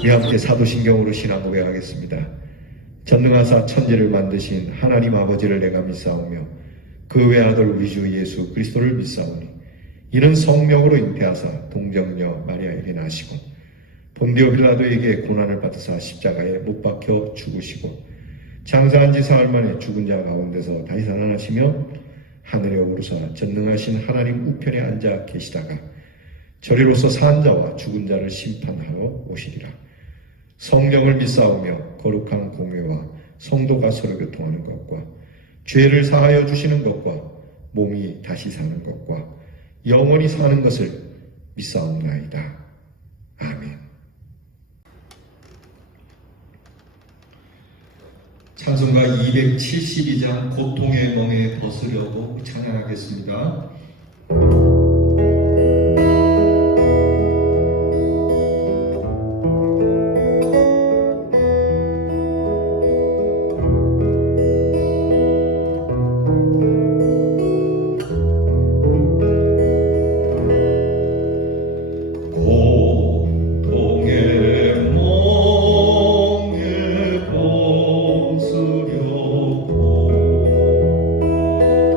우리 함께 사도신경으로 신앙 고백하겠습니다. 전능하사 천지를 만드신 하나님 아버지를 내가 믿사오며 그 외아들 우리 주 예수 그리스도를 믿사오니 이는 성령으로 잉태하사 동정녀 마리아에게 나시고 본디오 빌라도에게 고난을 받으사 십자가에 못 박혀 죽으시고 장사한 지 사흘 만에 죽은 자 가운데서 다시 살아나시며 하늘에 오르사 전능하신 하나님 우편에 앉아 계시다가 저리로서 산 자와 죽은 자를 심판하러 오시리라. 성령을 믿사오며 거룩한 공회와 성도가 서로 교통하는 것과 죄를 사하여 주시는 것과 몸이 다시 사는 것과 영원히 사는 것을 믿사옵나이다. 아멘. 찬송가 272장 고통의 멍에 벗으려고 찬양하겠습니다.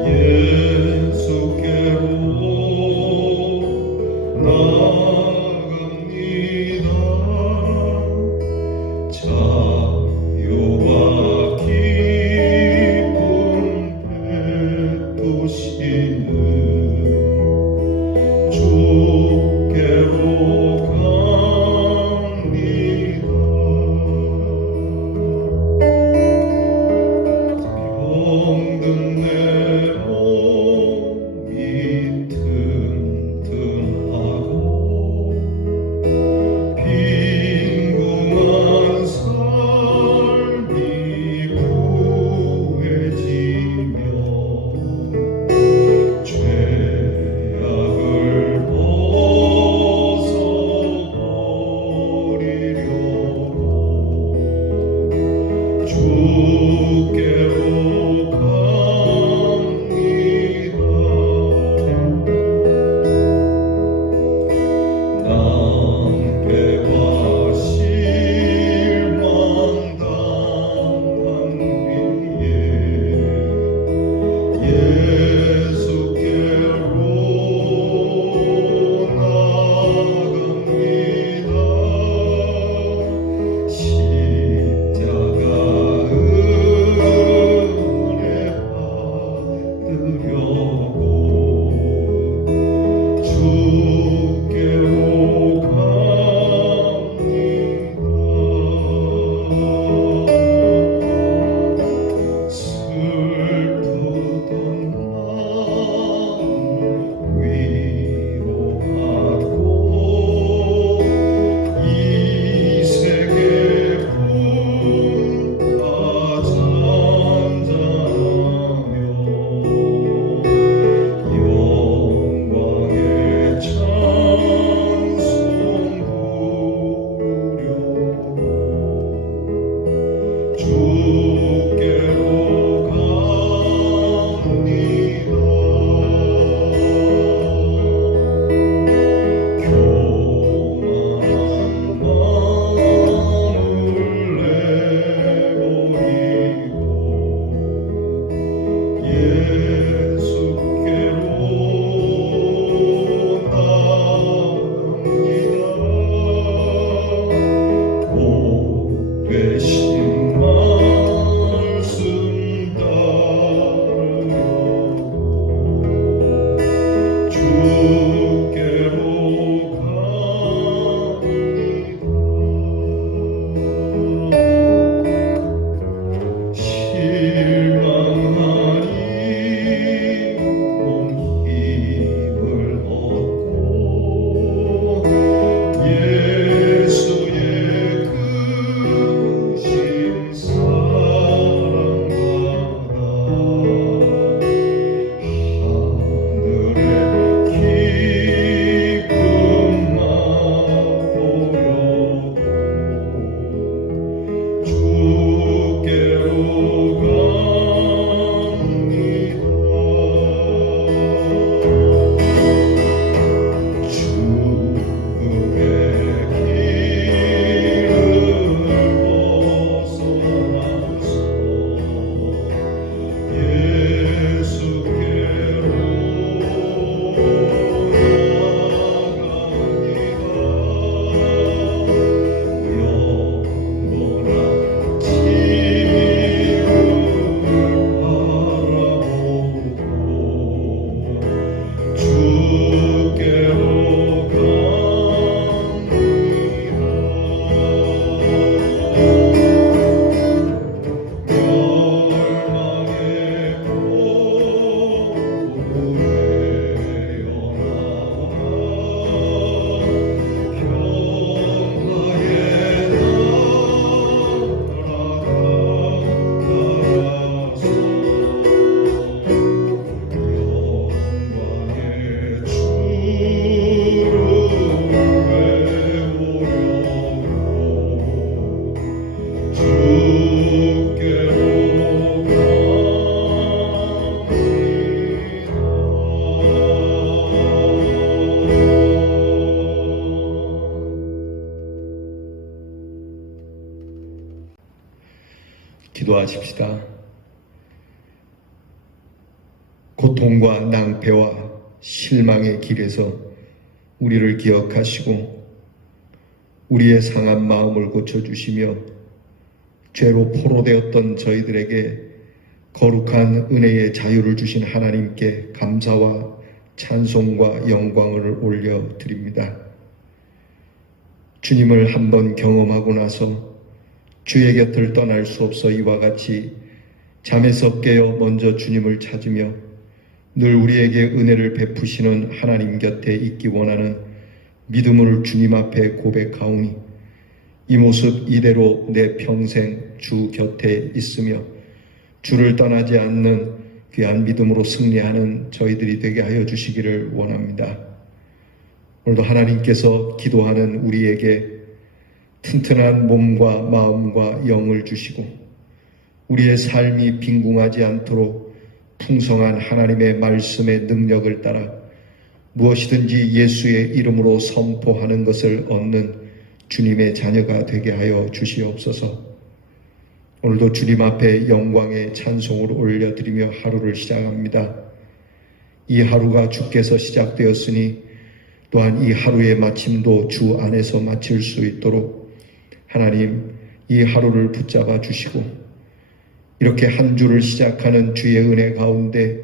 예수께 기도하십시다. 고통과 낭패와 실망의 길에서 우리를 기억하시고 우리의 상한 마음을 고쳐주시며 죄로 포로되었던 저희들에게 거룩한 은혜의 자유를 주신 하나님께 감사와 찬송과 영광을 올려드립니다. 주님을 한번 경험하고 나서 주의 곁을 떠날 수 없어 이와 같이 잠에서 깨어 먼저 주님을 찾으며 늘 우리에게 은혜를 베푸시는 하나님 곁에 있기 원하는 믿음을 주님 앞에 고백하오니 이 모습 이대로 내 평생 주 곁에 있으며 주를 떠나지 않는 귀한 믿음으로 승리하는 저희들이 되게 하여 주시기를 원합니다. 오늘도 하나님께서 기도하는 우리에게 튼튼한 몸과 마음과 영을 주시고 우리의 삶이 빈궁하지 않도록 풍성한 하나님의 말씀의 능력을 따라 무엇이든지 예수의 이름으로 선포하는 것을 얻는 주님의 자녀가 되게 하여 주시옵소서. 오늘도 주님 앞에 영광의 찬송을 올려드리며 하루를 시작합니다. 이 하루가 주께서 시작되었으니 또한 이 하루의 마침도 주 안에서 마칠 수 있도록 하나님 이 하루를 붙잡아 주시고 이렇게 한 주를 시작하는 주의 은혜 가운데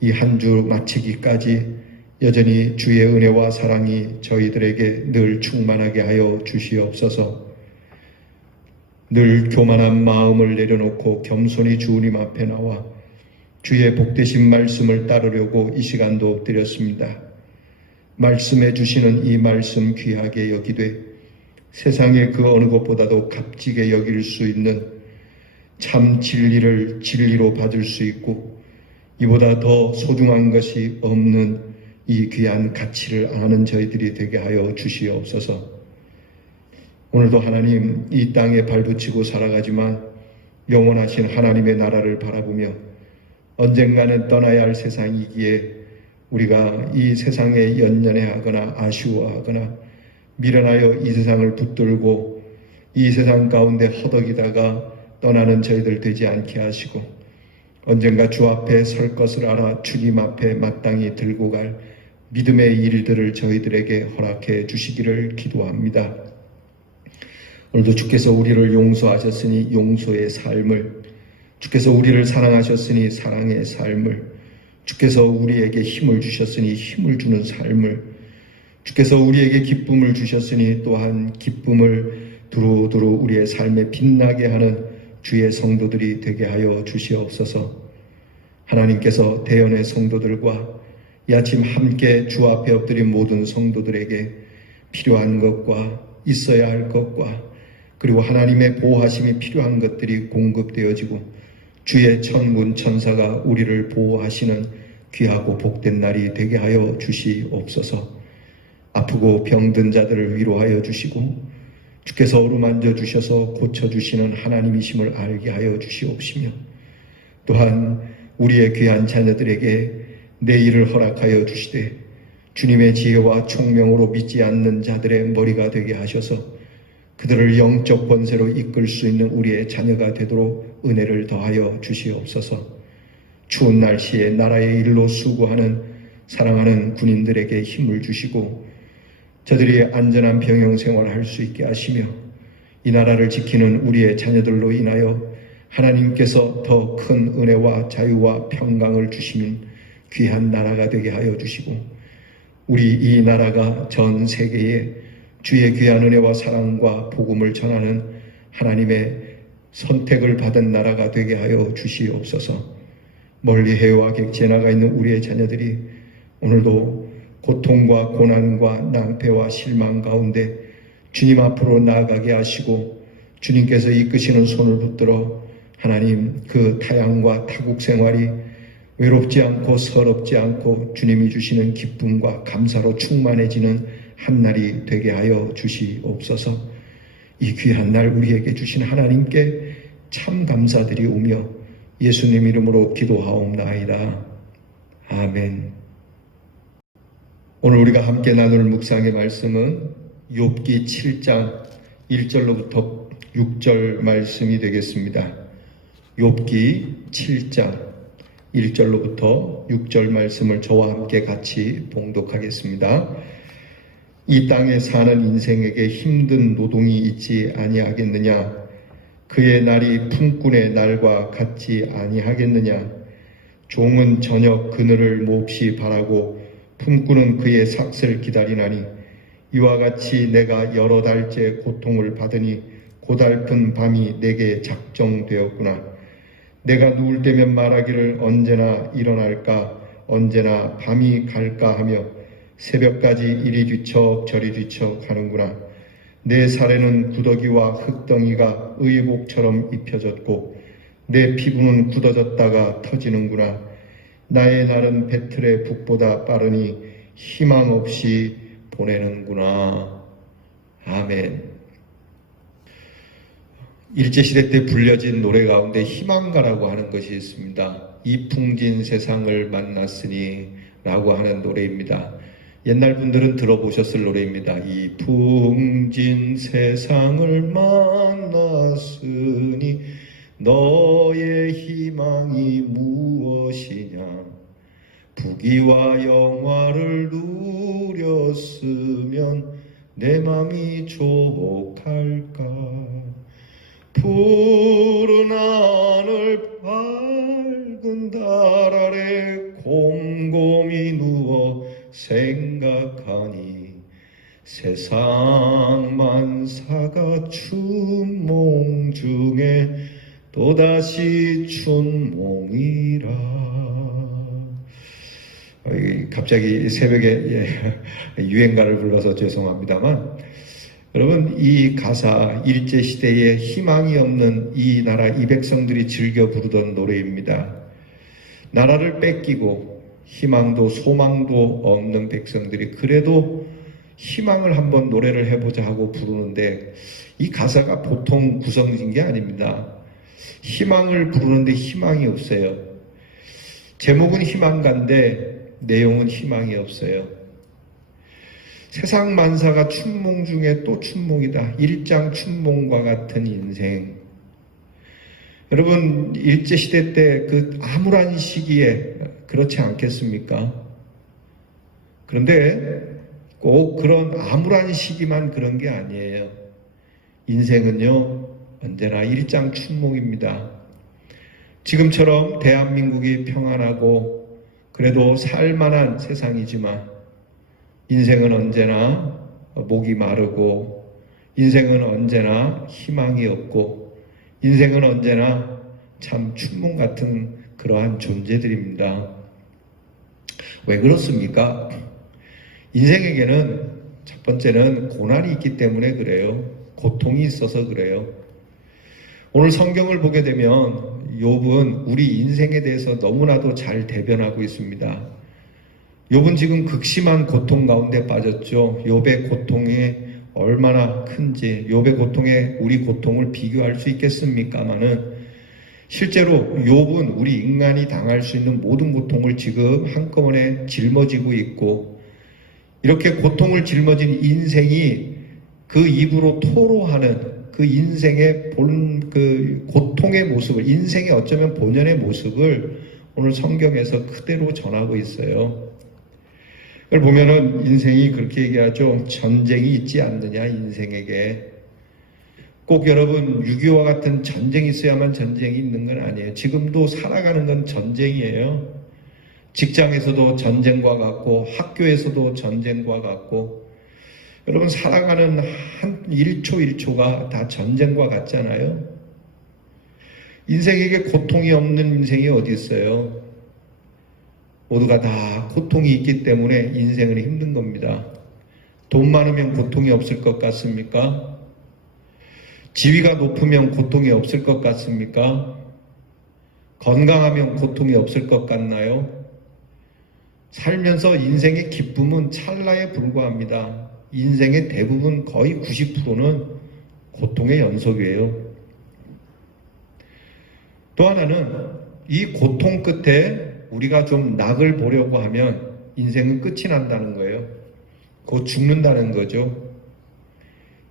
이 한 주 마치기까지 여전히 주의 은혜와 사랑이 저희들에게 늘 충만하게 하여 주시옵소서. 늘 교만한 마음을 내려놓고 겸손히 주님 앞에 나와 주의 복되신 말씀을 따르려고 이 시간도 엎드렸습니다. 말씀해 주시는 이 말씀 귀하게 여기되 세상의 그 어느 것보다도 값지게 여길 수 있는 참 진리를 진리로 받을 수 있고 이보다 더 소중한 것이 없는 이 귀한 가치를 아는 저희들이 되게 하여 주시옵소서. 오늘도 하나님 이 땅에 발붙이고 살아가지만 영원하신 하나님의 나라를 바라보며 언젠가는 떠나야 할 세상이기에 우리가 이 세상에 연연해하거나 아쉬워하거나 미련하여 이 세상을 붙들고 이 세상 가운데 허덕이다가 떠나는 저희들 되지 않게 하시고 언젠가 주 앞에 설 것을 알아 주님 앞에 마땅히 들고 갈 믿음의 일들을 저희들에게 허락해 주시기를 기도합니다. 오늘도 주께서 우리를 용서하셨으니 용서의 삶을, 주께서 우리를 사랑하셨으니 사랑의 삶을, 주께서 우리에게 힘을 주셨으니 힘을 주는 삶을, 주께서 우리에게 기쁨을 주셨으니 또한 기쁨을 두루두루 우리의 삶에 빛나게 하는 주의 성도들이 되게 하여 주시옵소서. 하나님께서 대연의 성도들과 이 아침 함께 주 앞에 엎드린 모든 성도들에게 필요한 것과 있어야 할 것과 그리고 하나님의 보호하심이 필요한 것들이 공급되어지고 주의 천군 천사가 우리를 보호하시는 귀하고 복된 날이 되게 하여 주시옵소서. 아프고 병든 자들을 위로하여 주시고 주께서 어루만져 주셔서 고쳐주시는 하나님이심을 알게 하여 주시옵시며 또한 우리의 귀한 자녀들에게 내일을 허락하여 주시되 주님의 지혜와 총명으로 믿지 않는 자들의 머리가 되게 하셔서 그들을 영적 권세로 이끌 수 있는 우리의 자녀가 되도록 은혜를 더하여 주시옵소서. 추운 날씨에 나라의 일로 수고하는 사랑하는 군인들에게 힘을 주시고 저들이 안전한 병영 생활을 할 수 있게 하시며 이 나라를 지키는 우리의 자녀들로 인하여 하나님께서 더 큰 은혜와 자유와 평강을 주시는 귀한 나라가 되게 하여 주시고 우리 이 나라가 전 세계에 주의 귀한 은혜와 사랑과 복음을 전하는 하나님의 선택을 받은 나라가 되게 하여 주시옵소서. 멀리 해외와 객지에 나가 있는 우리의 자녀들이 오늘도 고통과 고난과 낭패와 실망 가운데 주님 앞으로 나아가게 하시고 주님께서 이끄시는 손을 붙들어 하나님 그 타향과 타국 생활이 외롭지 않고 서럽지 않고 주님이 주시는 기쁨과 감사로 충만해지는 한 날이 되게 하여 주시옵소서. 이 귀한 날 우리에게 주신 하나님께 참 감사드리오며 예수님 이름으로 기도하옵나이다. 아멘. 오늘 우리가 함께 나눌 묵상의 말씀은 욥기 7장 1절로부터 6절 말씀이 되겠습니다. 욥기 7장 1절로부터 6절 말씀을 저와 함께 같이 봉독하겠습니다. 이 땅에 사는 인생에게 힘든 노동이 있지 아니하겠느냐? 그의 날이 품꾼의 날과 같지 아니하겠느냐? 종은 저녁 그늘을 몹시 바라고 품꾼은 그의 삭슬 기다리나니 이와 같이 내가 여러 달째 고통을 받으니 고달픈 밤이 내게 작정되었구나. 내가 누울 때면 말하기를 언제나 일어날까 언제나 밤이 갈까 하며 새벽까지 이리 뒤척 저리 뒤척 하는구나. 내 살에는 구더기와 흙덩이가 의복처럼 입혀졌고 내 피부는 굳어졌다가 터지는구나. 나의 날은 배틀의 북보다 빠르니 희망 없이 보내는구나. 아멘. 일제시대 때 불려진 노래 가운데 희망가라고 하는 것이 있습니다. 이 풍진 세상을 만났으니 라고 하는 노래입니다. 옛날 분들은 들어보셨을 노래입니다. 이 풍진 세상을 만났으니 너의 희망이 무엇이냐? 부귀와 영화를 누렸으면 내 맘이 족할까? 푸른 하늘 밝은 달 아래 곰곰이 누워 생각하니 세상 만사가 춘몽 중에 또다시 춘몽이라. 갑자기 새벽에 유행가를 불러서 죄송합니다만, 여러분, 이 가사 일제시대에 희망이 없는 이 나라 이 백성들이 즐겨 부르던 노래입니다. 나라를 뺏기고 희망도 소망도 없는 백성들이 그래도 희망을 한번 노래를 해보자 하고 부르는데, 이 가사가 보통 구성진 게 아닙니다. 희망을 부르는데 희망이 없어요. 제목은 희망가인데 내용은 희망이 없어요. 세상 만사가 춘몽 중에 또 춘몽이다. 일장 춘몽과 같은 인생. 여러분, 일제시대 때 그 암울한 시기에 그렇지 않겠습니까? 그런데 꼭 그런 암울한 시기만 그런 게 아니에요. 인생은요, 언제나 일장 춘몽입니다. 지금처럼 대한민국이 평안하고 그래도 살만한 세상이지만 인생은 언제나 목이 마르고 인생은 언제나 희망이 없고 인생은 언제나 참 춘몽 같은 그러한 존재들입니다. 왜 그렇습니까? 인생에게는 첫 번째는 고난이 있기 때문에 그래요. 고통이 있어서 그래요. 오늘 성경을 보게 되면 욥은 우리 인생에 대해서 너무나도 잘 대변하고 있습니다. 욥은 지금 극심한 고통 가운데 빠졌죠. 욥의 고통이 얼마나 큰지, 욥의 고통에 우리 고통을 비교할 수 있겠습니까마는 실제로 욥은 우리 인간이 당할 수 있는 모든 고통을 지금 한꺼번에 짊어지고 있고, 이렇게 고통을 짊어진 인생이 그 입으로 토로하는 그 인생의 그 고통의 모습을, 인생의 어쩌면 본연의 모습을 오늘 성경에서 그대로 전하고 있어요. 그걸 보면은 인생이 그렇게 얘기하죠. 전쟁이 있지 않느냐, 인생에게. 꼭 여러분 6.25와 같은 전쟁이 있어야만 전쟁이 있는 건 아니에요. 지금도 살아가는 건 전쟁이에요. 직장에서도 전쟁과 같고 학교에서도 전쟁과 같고, 여러분 살아가는 한 1초 1초가 다 전쟁과 같잖아요. 인생에게 고통이 없는 인생이 어디 있어요? 모두가 다 고통이 있기 때문에 인생은 힘든 겁니다. 돈 많으면 고통이 없을 것 같습니까? 지위가 높으면 고통이 없을 것 같습니까? 건강하면 고통이 없을 것 같나요? 살면서 인생의 기쁨은 찰나에 불과합니다. 인생의 대부분 거의 90%는 고통의 연속이에요. 또 하나는 이 고통 끝에 우리가 좀 낙을 보려고 하면 인생은 끝이 난다는 거예요. 곧 죽는다는 거죠.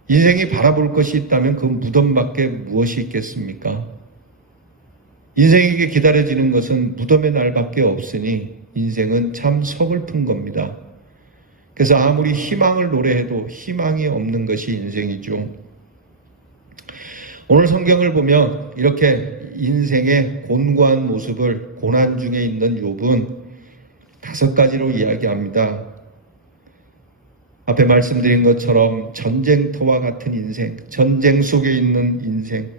인생이 바라볼 것이 있다면 그 무덤밖에 무엇이 있겠습니까? 인생에게 기다려지는 것은 무덤의 날밖에 없으니 인생은 참 서글픈 겁니다. 그래서 아무리 희망을 노래해도 희망이 없는 것이 인생이죠. 오늘 성경을 보면 이렇게 인생의 곤고한 모습을 고난 중에 있는 욥은 5가지로 이야기합니다. 앞에 말씀드린 것처럼 전쟁터와 같은 인생, 전쟁 속에 있는 인생.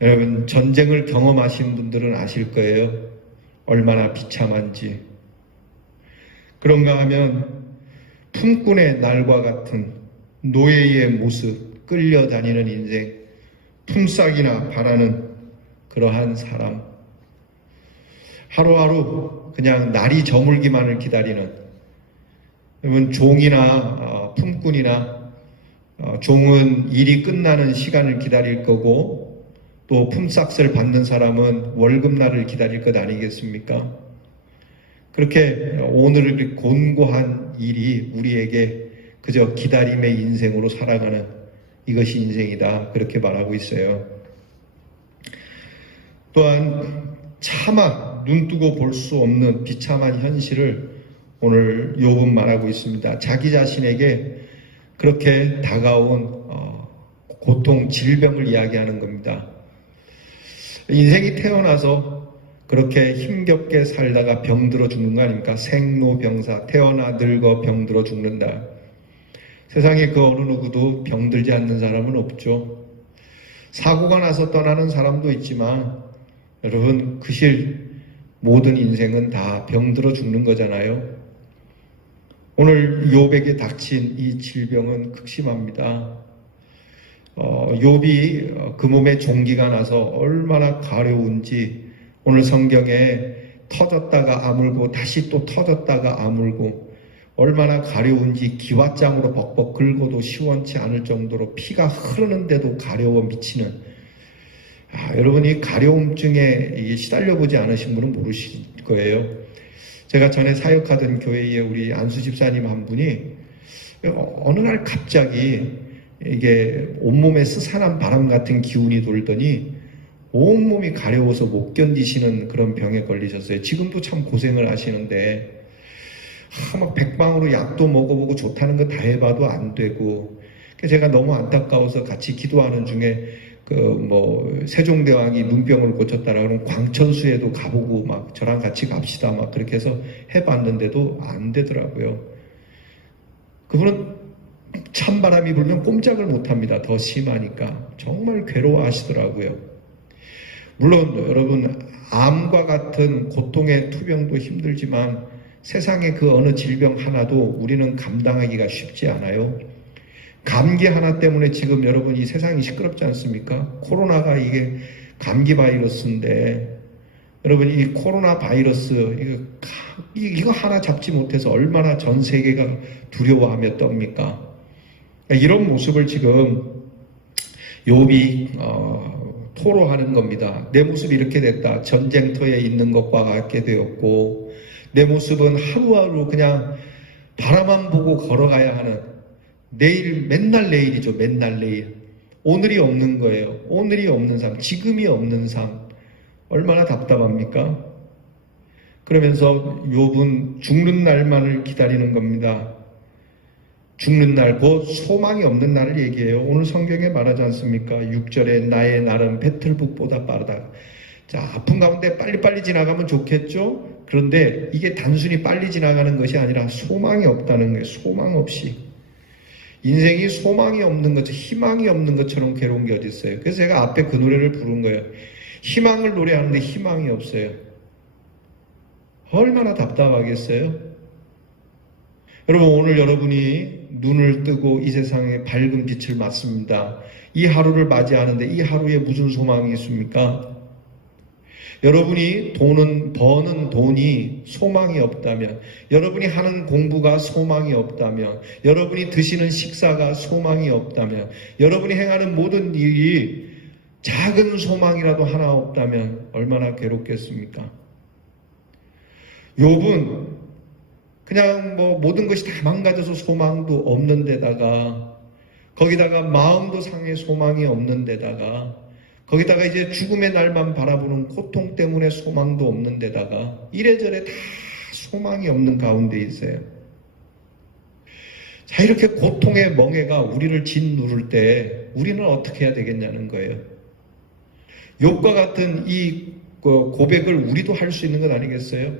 여러분, 전쟁을 경험하신 분들은 아실 거예요. 얼마나 비참한지. 그런가 하면 품꾼의 날과 같은 노예의 모습, 끌려다니는 인생, 품삯이나 바라는 그러한 사람. 하루하루 그냥 날이 저물기만을 기다리는, 여러분, 종이나 품꾼이나 종은 일이 끝나는 시간을 기다릴 거고, 또 품삯을 받는 사람은 월급날을 기다릴 것 아니겠습니까? 그렇게 오늘의 곤고한 일이 우리에게 그저 기다림의 인생으로 살아가는, 이것이 인생이다, 그렇게 말하고 있어요. 또한 차마 눈뜨고 볼 수 없는 비참한 현실을 오늘 욥은 말하고 있습니다. 자기 자신에게 그렇게 다가온 고통, 질병을 이야기하는 겁니다. 인생이 태어나서 그렇게 힘겹게 살다가 병들어 죽는 거 아닙니까? 생로병사, 태어나 늙어 병들어 죽는다. 세상에 그 어느 누구도 병들지 않는 사람은 없죠. 사고가 나서 떠나는 사람도 있지만, 여러분, 그실 모든 인생은 다 병들어 죽는 거잖아요. 오늘 욥에게 닥친 이 질병은 극심합니다. 욥이 그 몸에 종기가 나서 얼마나 가려운지 오늘 성경에 터졌다가 아물고 다시 또 터졌다가 아물고 얼마나 가려운지 기왓장으로 벅벅 긁어도 시원치 않을 정도로 피가 흐르는데도 가려워 미치는, 여러분, 이 가려움증에 시달려보지 않으신 분은 모르실 거예요. 제가 전에 사역하던 교회에 우리 안수 집사님 한 분이 어느 날 갑자기 이게 온몸에 스산한 바람 같은 기운이 돌더니 온몸이 가려워서 못 견디시는 그런 병에 걸리셨어요. 지금도 참 고생을 하시는데 막 백방으로 약도 먹어보고 좋다는 거 다 해봐도 안 되고, 제가 너무 안타까워서 같이 기도하는 중에 세종대왕이 눈병을 고쳤다라 그러면 광천수에도 가보고 막 저랑 같이 갑시다 막 그렇게 해서 해봤는데도 안 되더라고요. 그분은 찬바람이 불면 꼼짝을 못합니다. 더 심하니까. 정말 괴로워하시더라고요. 물론 여러분, 암과 같은 고통의 투병도 힘들지만 세상의 그 어느 질병 하나도 우리는 감당하기가 쉽지 않아요. 감기 하나 때문에 지금 여러분 이 세상이 시끄럽지 않습니까? 코로나가 이게 감기 바이러스인데, 여러분 이 코로나 바이러스 이거 하나 잡지 못해서 얼마나 전 세계가 두려워하며 떱니까? 이런 모습을 지금 욥이 토로하는 겁니다. 내 모습이 이렇게 됐다. 전쟁터에 있는 것과 같게 되었고, 내 모습은 하루하루 그냥 바라만 보고 걸어가야 하는, 내일, 맨날 내일이죠. 맨날 내일. 오늘이 없는 거예요. 오늘이 없는 삶, 지금이 없는 삶. 얼마나 답답합니까? 그러면서 욥은 죽는 날만을 기다리는 겁니다. 죽는 날, 곧 소망이 없는 날을 얘기해요. 오늘 성경에 말하지 않습니까? 6절에 나의 날은 배틀북보다 빠르다. 자, 아픈 가운데 빨리빨리 지나가면 좋겠죠? 그런데 이게 단순히 빨리 지나가는 것이 아니라 소망이 없다는 거예요. 소망 없이. 인생이 소망이 없는 것, 희망이 없는 것처럼 괴로운 게 어디 있어요? 그래서 제가 앞에 그 노래를 부른 거예요. 희망을 노래하는데 희망이 없어요. 얼마나 답답하겠어요? 여러분, 오늘 여러분이 눈을 뜨고 이 세상에 밝은 빛을 맞습니다. 이 하루를 맞이하는데 이 하루에 무슨 소망이 있습니까? 여러분이 버는 돈이 소망이 없다면, 여러분이 하는 공부가 소망이 없다면, 여러분이 드시는 식사가 소망이 없다면, 여러분이 행하는 모든 일이 작은 소망이라도 하나 없다면 얼마나 괴롭겠습니까? 욥은 그냥 모든 것이 다 망가져서 소망도 없는 데다가, 거기다가 마음도 상해 소망이 없는 데다가 거기다가 이제 죽음의 날만 바라보는 고통 때문에 소망도 없는 데다가 이래저래 다 소망이 없는 가운데 있어요. 자, 이렇게 고통의 멍에가 우리를 짓누를 때 우리는 어떻게 해야 되겠냐는 거예요. 욥과 같은 이 고백을 우리도 할 수 있는 것 아니겠어요?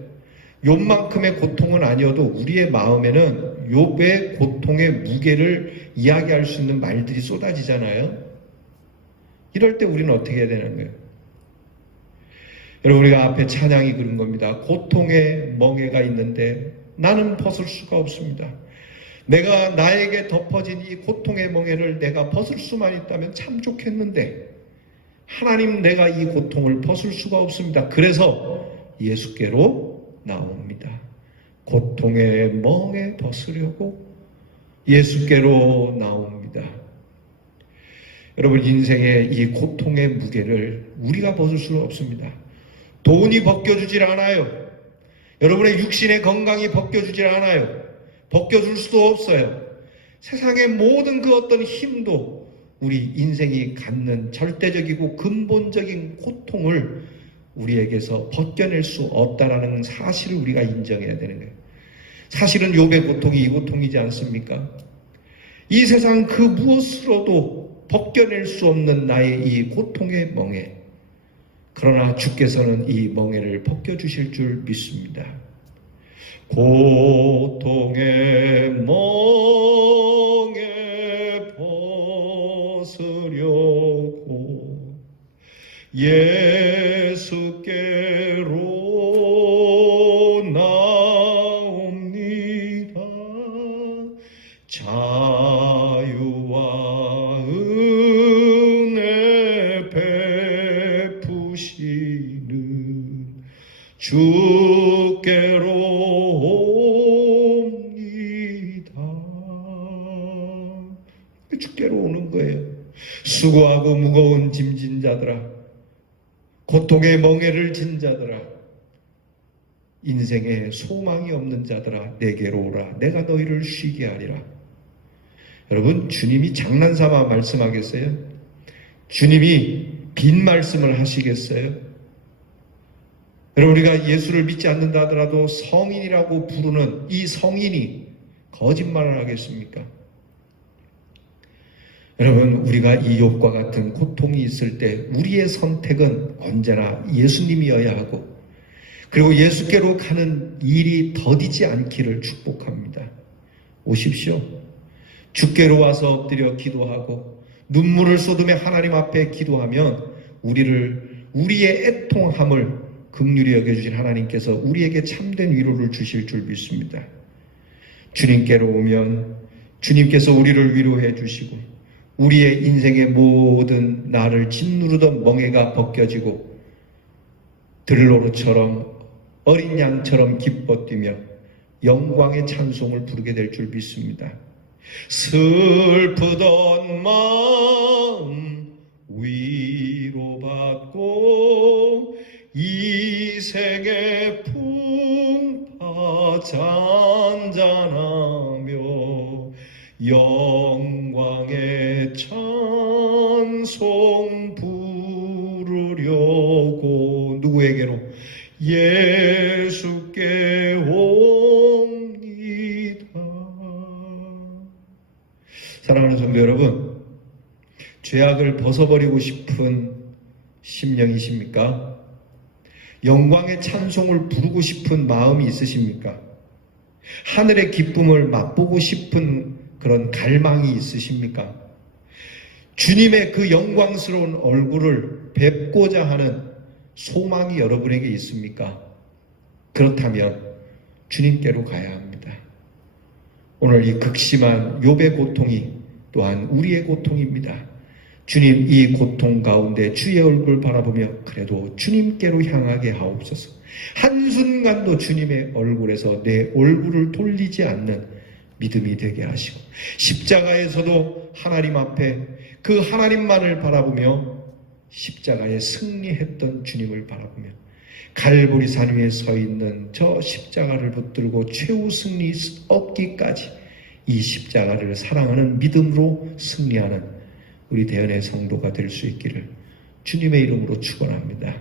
욥만큼의 고통은 아니어도 우리의 마음에는 욥의 고통의 무게를 이야기할 수 있는 말들이 쏟아지잖아요. 이럴 때 우리는 어떻게 해야 되는 거예요? 여러분, 우리가 앞에 찬양이 그런 겁니다. 고통의 멍에가 있는데 나는 벗을 수가 없습니다. 내가 나에게 덮어진 이 고통의 멍에를 내가 벗을 수만 있다면 참 좋겠는데 하나님, 내가 이 고통을 벗을 수가 없습니다. 그래서 예수께로 나옵니다. 고통의 멍에 벗으려고 예수께로 나옵니다. 여러분, 인생의 이 고통의 무게를 우리가 벗을 수 없습니다. 돈이 벗겨주질 않아요. 여러분의 육신의 건강이 벗겨주질 않아요. 벗겨줄 수도 없어요. 세상의 모든 그 어떤 힘도 우리 인생이 갖는 절대적이고 근본적인 고통을 우리에게서 벗겨낼 수 없다라는 사실을 우리가 인정해야 되는 거예요. 사실은 욥의 고통이 이 고통이지 않습니까? 이 세상 그 무엇으로도 벗겨낼 수 없는 나의 이 고통의 멍에, 그러나 주께서는 이 멍에를 벗겨주실 줄 믿습니다. 고통의 멍에 벗으려고 예수께로 나옵니다. 자유와 은혜 베푸시는 주께로 주께로 오는 거예요. 수고하고 무거운 짐진 자들아, 고통의 멍에를 진 자들아, 인생에 소망이 없는 자들아, 내게로 오라. 내가 너희를 쉬게 하리라. 여러분, 주님이 장난삼아 말씀하겠어요? 주님이 빈 말씀을 하시겠어요? 여러분, 우리가 예수를 믿지 않는다 하더라도 성인이라고 부르는 이 성인이 거짓말을 하겠습니까? 여러분, 우리가 이 욥과 같은 고통이 있을 때 우리의 선택은 언제나 예수님이어야 하고, 그리고 예수께로 가는 일이 더디지 않기를 축복합니다. 오십시오. 주께로 와서 엎드려 기도하고 눈물을 쏟으며 하나님 앞에 기도하면 우리의 애통함을 긍휼히 여겨주신 하나님께서 우리에게 참된 위로를 주실 줄 믿습니다. 주님께로 오면 주님께서 우리를 위로해 주시고 우리의 인생의 모든 나를 짓누르던 멍에가 벗겨지고 들로루처럼 어린 양처럼 기뻐 뛰며 영광의 찬송을 부르게 될 줄 믿습니다. 슬프던 마음 위로받고 이 생의 풍파 잔잔하며 영광의 찬송 부르려고 누구에게로? 예수께 옵니다. 사랑하는 성도 여러분, 죄악을 벗어버리고 싶은 심령이십니까? 영광의 찬송을 부르고 싶은 마음이 있으십니까? 하늘의 기쁨을 맛보고 싶은 그런 갈망이 있으십니까? 주님의 그 영광스러운 얼굴을 뵙고자 하는 소망이 여러분에게 있습니까? 그렇다면 주님께로 가야 합니다. 오늘 이 극심한 욥의 고통이 또한 우리의 고통입니다. 주님, 이 고통 가운데 주의 얼굴 바라보며 그래도 주님께로 향하게 하옵소서. 한순간도 주님의 얼굴에서 내 얼굴을 돌리지 않는 믿음이 되게 하시고, 십자가에서도 하나님 앞에 그 하나님만을 바라보며 십자가에 승리했던 주님을 바라보며 갈보리 산 위에 서 있는 저 십자가를 붙들고 최후 승리 얻기까지 이 십자가를 사랑하는 믿음으로 승리하는 우리 대연의 성도가 될 수 있기를 주님의 이름으로 축원합니다.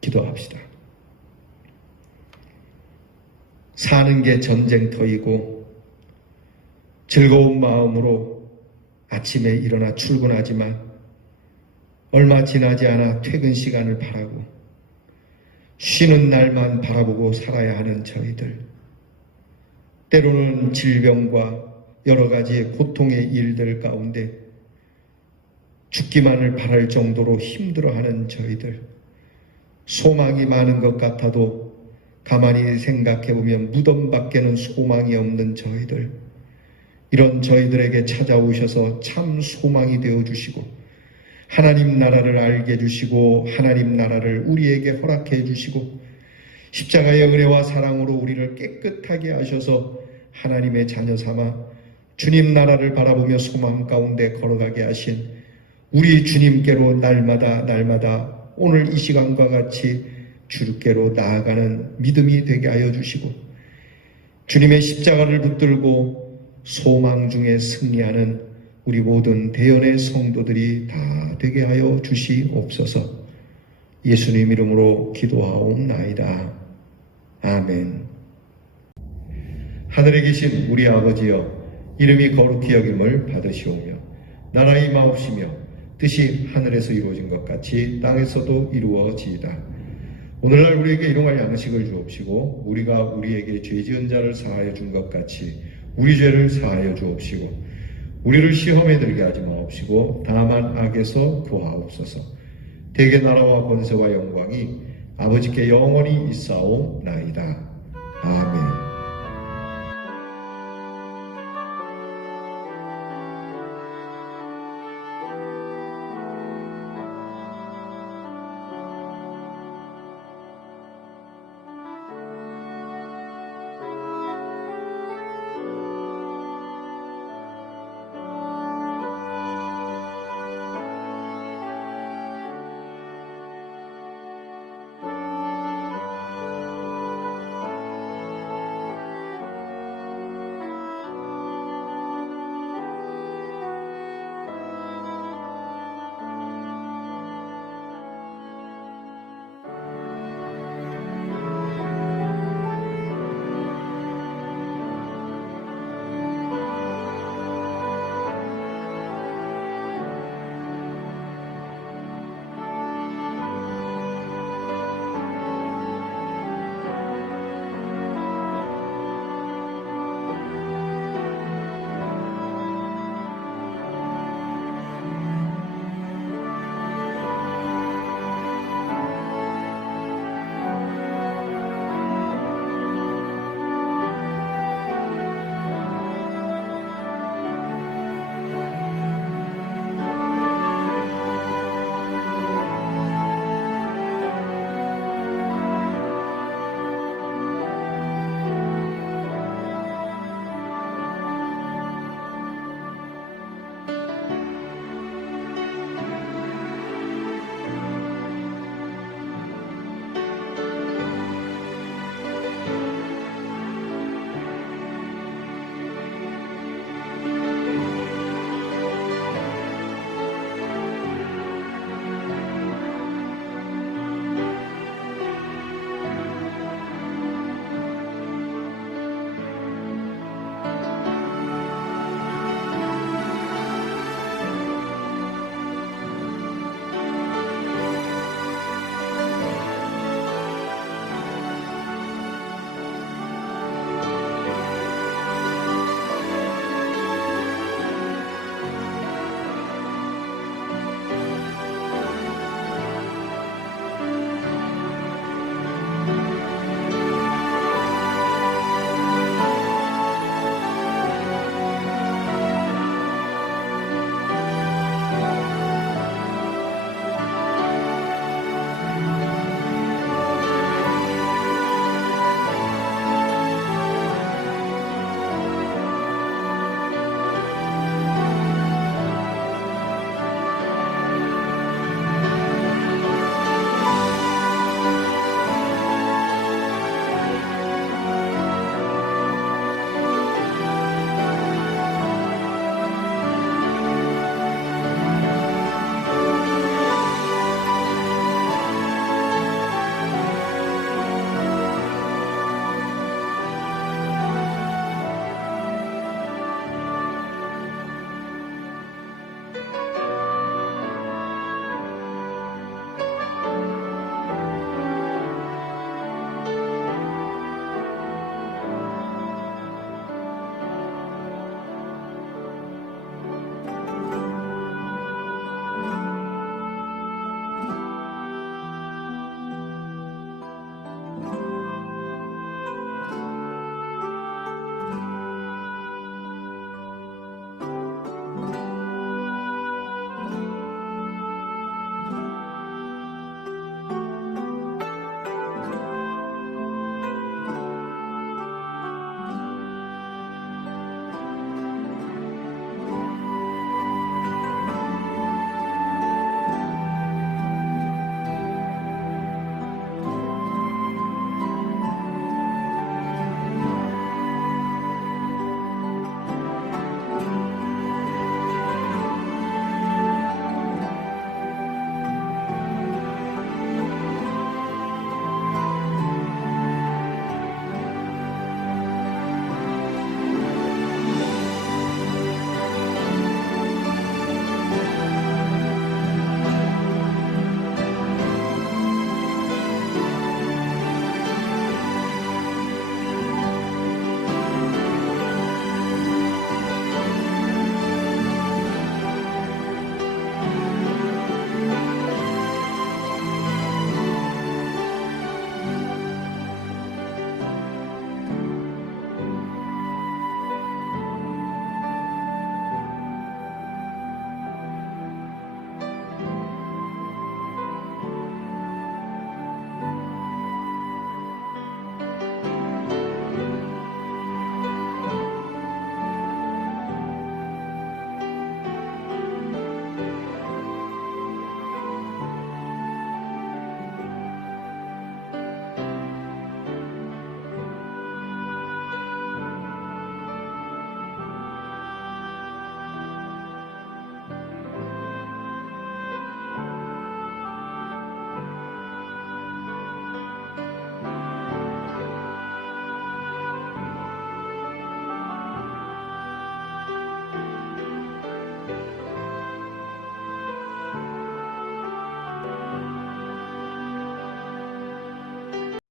기도합시다. 사는 게 전쟁터이고 즐거운 마음으로 아침에 일어나 출근하지만 얼마 지나지 않아 퇴근 시간을 바라고 쉬는 날만 바라보고 살아야 하는 저희들, 때로는 질병과 여러 가지 고통의 일들 가운데 죽기만을 바랄 정도로 힘들어하는 저희들, 소망이 많은 것 같아도 가만히 생각해보면 무덤 밖에는 소망이 없는 저희들, 이런 저희들에게 찾아오셔서 참 소망이 되어주시고 하나님 나라를 알게 해주시고 하나님 나라를 우리에게 허락해 주시고 십자가의 은혜와 사랑으로 우리를 깨끗하게 하셔서 하나님의 자녀 삼아 주님 나라를 바라보며 소망 가운데 걸어가게 하신 우리 주님께로 날마다 오늘 이 시간과 같이 주께로 나아가는 믿음이 되게 하여 주시고 주님의 십자가를 붙들고 소망 중에 승리하는 우리 모든 대연의 성도들이 다 되게 하여 주시옵소서. 예수님 이름으로 기도하옵나이다. 아멘. 하늘에 계신 우리 아버지여, 이름이 거룩히 여김을 받으시오며 나라 임하옵시며 뜻이 하늘에서 이루어진 것 같이 땅에서도 이루어지이다. 오늘날 우리에게 일용할 양식을 주옵시고 우리가 우리에게 죄 지은 자를 사하여 준 것 같이 우리 죄를 사하여 주옵시고 우리를 시험에 들게 하지 마옵시고 다만 악에서 구하옵소서. 대개 나라와 권세와 영광이 아버지께 영원히 있사옵나이다. 아멘.